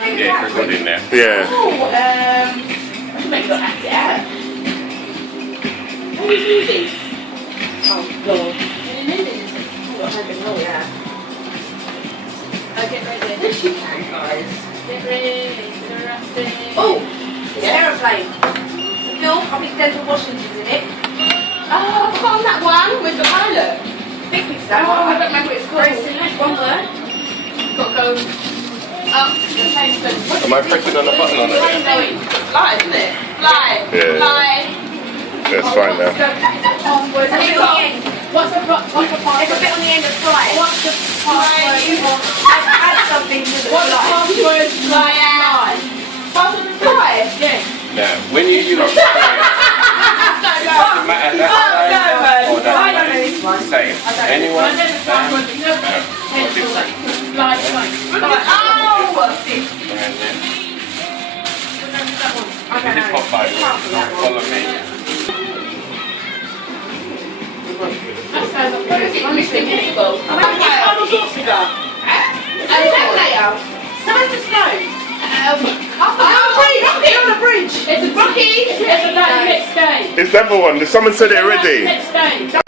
Yeah, for good in there. Yeah. Oh, I can make you act it out. How do you do these? Oh, God. Oh, yeah. Get ready. Yes, you can, guys. Get ready for the rafting. Oh, it's an aeroplane. Phil, I think Denzel Washington's in it. Oh, I've forgotten that one with the pilot. I think it's that Oh, one. I don't remember what it's called. Very similar, one word. Got to go up the pavement. Am I pressing on the button on it? Fly, isn't it? Fly. Yeah. Fly. That's fine now. What's There's a bit on the end. What's the There's a password? bit on the end of fly. What's the password? Add something to the What's the fly. password? Fly out. Password and fly. Yeah. Now, when you look at it, doesn't matter that same or I don't know that this one. same. Anyone? I know the password, but you know the pencil that fly something. Oh! Around there. Okay, Just hop over. Follow me. That sounds like a bit difficult. Arnold Schwarzenegger. Terminator. Sylvester Stone. Rocky on a bridge. It's a Rocky. It's a next day. It's the other one. Someone said it already. Next day.